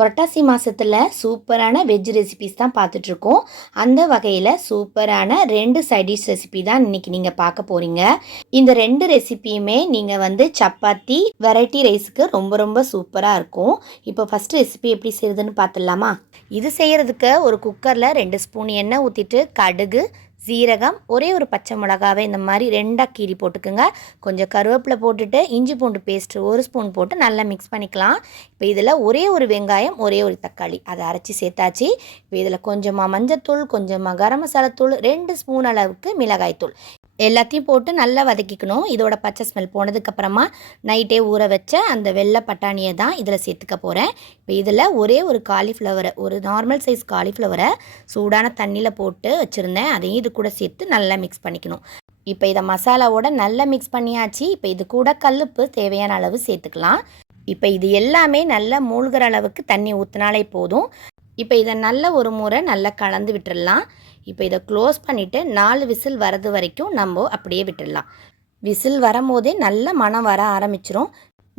புரட்டாசி மாதத்தில் சூப்பரான veg recipes தான் பார்த்துட்ருக்கோம். அந்த வகையில் சூப்பரான 2 சைட் டிஷ் ரெசிபி தான் இன்றைக்கி நீங்கள் பார்க்க போகிறீங்க. இந்த 2 ரெசிபியுமே நீங்கள் சப்பாத்தி வெரைட்டி ரைஸுக்கு ரொம்ப ரொம்ப சூப்பராக இருக்கும். இப்போ ஃபஸ்ட்டு ரெசிபி எப்படி செய்கிறதுன்னு பார்த்துடலாமா? இது செய்கிறதுக்கு ஒரு குக்கரில் 2 ஸ்பூன் எண்ணெய் ஊற்றிட்டு கடுகு, சீரகம், ஒரே ஒரு பச்சை மிளகாவை இந்த மாதிரி 2ஆக கீறி போட்டுக்குங்க. கொஞ்சம் கருவேப்பிலை போட்டுட்டு இஞ்சி பூண்டு பேஸ்ட்டு 1 ஸ்பூன் போட்டு நல்லா மிக்ஸ் பண்ணிக்கலாம். இப்போ இதில் ஒரே ஒரு வெங்காயம், ஒரே ஒரு தக்காளி அதை அரைச்சி சேர்த்தாச்சு. இப்போ இதில் கொஞ்சமாக மஞ்சத்தூள், கொஞ்சமாக கரம் மசாலாத்தூள், 2 ஸ்பூன் அளவுக்கு மிளகாய்த்தூள் எல்லாத்தையும் போட்டு நல்லா வதக்கிக்கணும். இதோட பச்சை ஸ்மெல் போனதுக்கப்புறமா நைட்டே ஊற வச்ச அந்த வெள்ளை பட்டாணியை தான் இதில் சேர்த்துக்க போகிறேன். இப்போ இதில் ஒரே ஒரு காலிஃப்ளவரை, ஒரு நார்மல் சைஸ் காலிஃப்ளவரை சூடான தண்ணியில் போட்டு வச்சுருந்தேன். அதையும் இது கூட சேர்த்து நல்லா மிக்ஸ் பண்ணிக்கணும். இப்போ இதை மசாலாவோட நல்லா மிக்ஸ் பண்ணியாச்சு. இப்போ இது கூட கல்லுப்பு தேவையான அளவு சேர்த்துக்கலாம். இப்போ இது எல்லாமே நல்லா மூழ்கிற அளவுக்கு தண்ணி ஊற்றினாலே போதும். இப்போ இதை நல்ல ஒரு முறை நல்லா கலந்து விட்டுடலாம். இப்போ இதை க்ளோஸ் பண்ணிவிட்டு 4 விசில் வரது வரைக்கும் நம்ம அப்படியே விட்டுடலாம். விசில் வரும்போதே நல்ல மணம் வர ஆரம்பிச்சிரும்.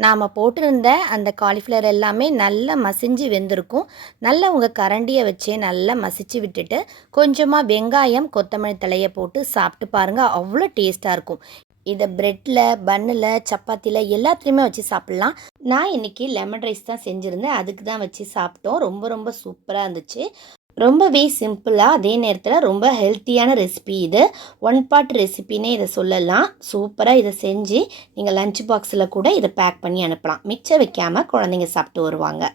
நாம் போட்டிருந்த அந்த காலிஃப்ளவர் எல்லாமே நல்லா மசிஞ்சு வெந்திருக்கும். நல்லா உங்கள் கரண்டியை வச்சே நல்லா மசிச்சு விட்டுட்டு கொஞ்சமாக வெங்காயம், கொத்தமல்லி தலையை போட்டு சாப்பிட்டு பாருங்கள், அவ்வளோ டேஸ்ட்டாக இருக்கும். இதை ப்ரெட்டில், பன்னில், சப்பாத்தியில் எல்லாத்துலேயுமே வச்சு சாப்பிட்லாம். நான் இன்றைக்கி லெமன் ரைஸ் தான் செஞ்சுருந்தேன், அதுக்கு தான் வச்சு சாப்பிட்டோம். ரொம்ப ரொம்ப சூப்பராக இருந்துச்சு. ரொம்பவே சிம்பிளாக, அதே நேரத்தில் ரொம்ப ஹெல்த்தியான ரெசிபி இது. 1 பார்ட் ரெசிபின்னே இதை சொல்லலாம். சூப்பராக இதை செஞ்சு நீங்கள் லஞ்ச் பாக்ஸில் கூட இதை பேக் பண்ணி அனுப்பலாம். மிச்சம் வைக்காமல் குழந்தைங்க சாப்பிட்டு வருவாங்க.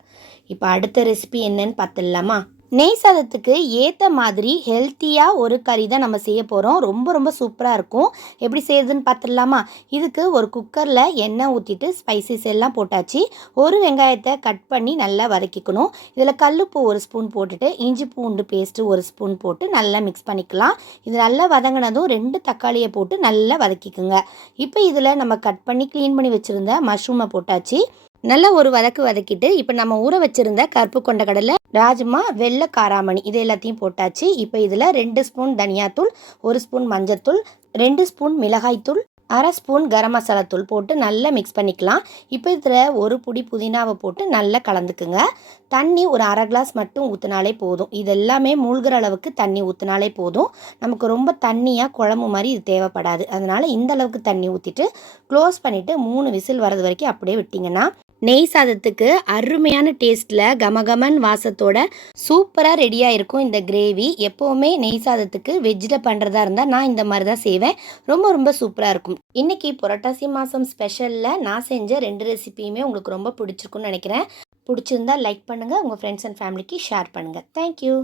இப்போ அடுத்த ரெசிபி என்னன்னு பார்த்துடலாமா? நெய் சாதத்துக்கு ஏற்ற மாதிரி ஹெல்த்தியாக ஒரு கறி தான் நம்ம செய்ய போகிறோம். ரொம்ப ரொம்ப சூப்பராக இருக்கும். எப்படி செய்யுதுன்னு பார்த்துடலாமா? இதுக்கு ஒரு குக்கரில் எண்ணெய் ஊற்றிட்டு ஸ்பைசஸ் எல்லாம் போட்டாச்சு. ஒரு வெங்காயத்தை கட் பண்ணி நல்லா வதக்கிக்கணும். இதில் கல்லுப்பு 1 ஸ்பூன் போட்டுட்டு இஞ்சி பூண்டு பேஸ்ட்டு 1 ஸ்பூன் போட்டு நல்லா மிக்ஸ் பண்ணிக்கலாம். இது நல்லா வதங்கினதும் 2 தக்காளியை போட்டு நல்லா வதக்கிக்குங்க. இப்போ இதில் நம்ம கட் பண்ணி க்ளீன் பண்ணி வச்சுருந்த மஷ்ரூமை போட்டாச்சு. நல்லா ஒரு வதக்கிட்டு இப்போ நம்ம ஊற வச்சுருந்த கருப்பு கொண்ட கடலை, ராஜ்மா, வெள்ளை காராமணி இது எல்லாத்தையும் போட்டாச்சு. இப்போ இதில் 2 ஸ்பூன் தனியாத்தூள், 1 ஸ்பூன் மஞ்சத்தூள், 2 ஸ்பூன் மிளகாய்த்தூள், 1/2 ஸ்பூன் கரம் மசாலாத்தூள் போட்டு நல்லா மிக்ஸ் பண்ணிக்கலாம். இப்போ இதில் ஒரு புடி புதினாவை போட்டு நல்லா கலந்துக்குங்க. தண்ணி ஒரு 1/2 கிளாஸ் மட்டும் ஊற்றினாலே போதும். இது எல்லாமே மூழ்கிற அளவுக்கு தண்ணி ஊற்றினாலே போதும். நமக்கு ரொம்ப தண்ணியாக குழம்பு மாதிரி இது தேவைப்படாது. அதனால் இந்த அளவுக்கு தண்ணி ஊற்றிட்டு க்ளோஸ் பண்ணிவிட்டு 3 விசில் வரது வரைக்கும் அப்படியே விட்டிங்கன்னா நெய் சாதத்துக்கு அருமையான டேஸ்ட்டில் கமகமன் வாசத்தோட சூப்பராக ரெடியாக இருக்கும் இந்த கிரேவி. எப்போவுமே நெய் சாதத்துக்கு வெஜ்ஜில் பண்ணுறதா இருந்தால் நான் இந்த மாதிரி தான் செய்வேன். ரொம்ப ரொம்ப சூப்பராக இருக்கும். இன்றைக்கி புரட்டாசி மாதம் ஸ்பெஷலில் நான் செஞ்ச 2 ரெசிபியுமே உங்களுக்கு ரொம்ப பிடிச்சிருக்குன்னு நினைக்கிறேன். பிடிச்சிருந்தால் லைக் பண்ணுங்கள், உங்கள் ஃப்ரெண்ட்ஸ் அண்ட் ஃபேமிலிக்கு ஷேர் பண்ணுங்கள். தேங்க்யூ.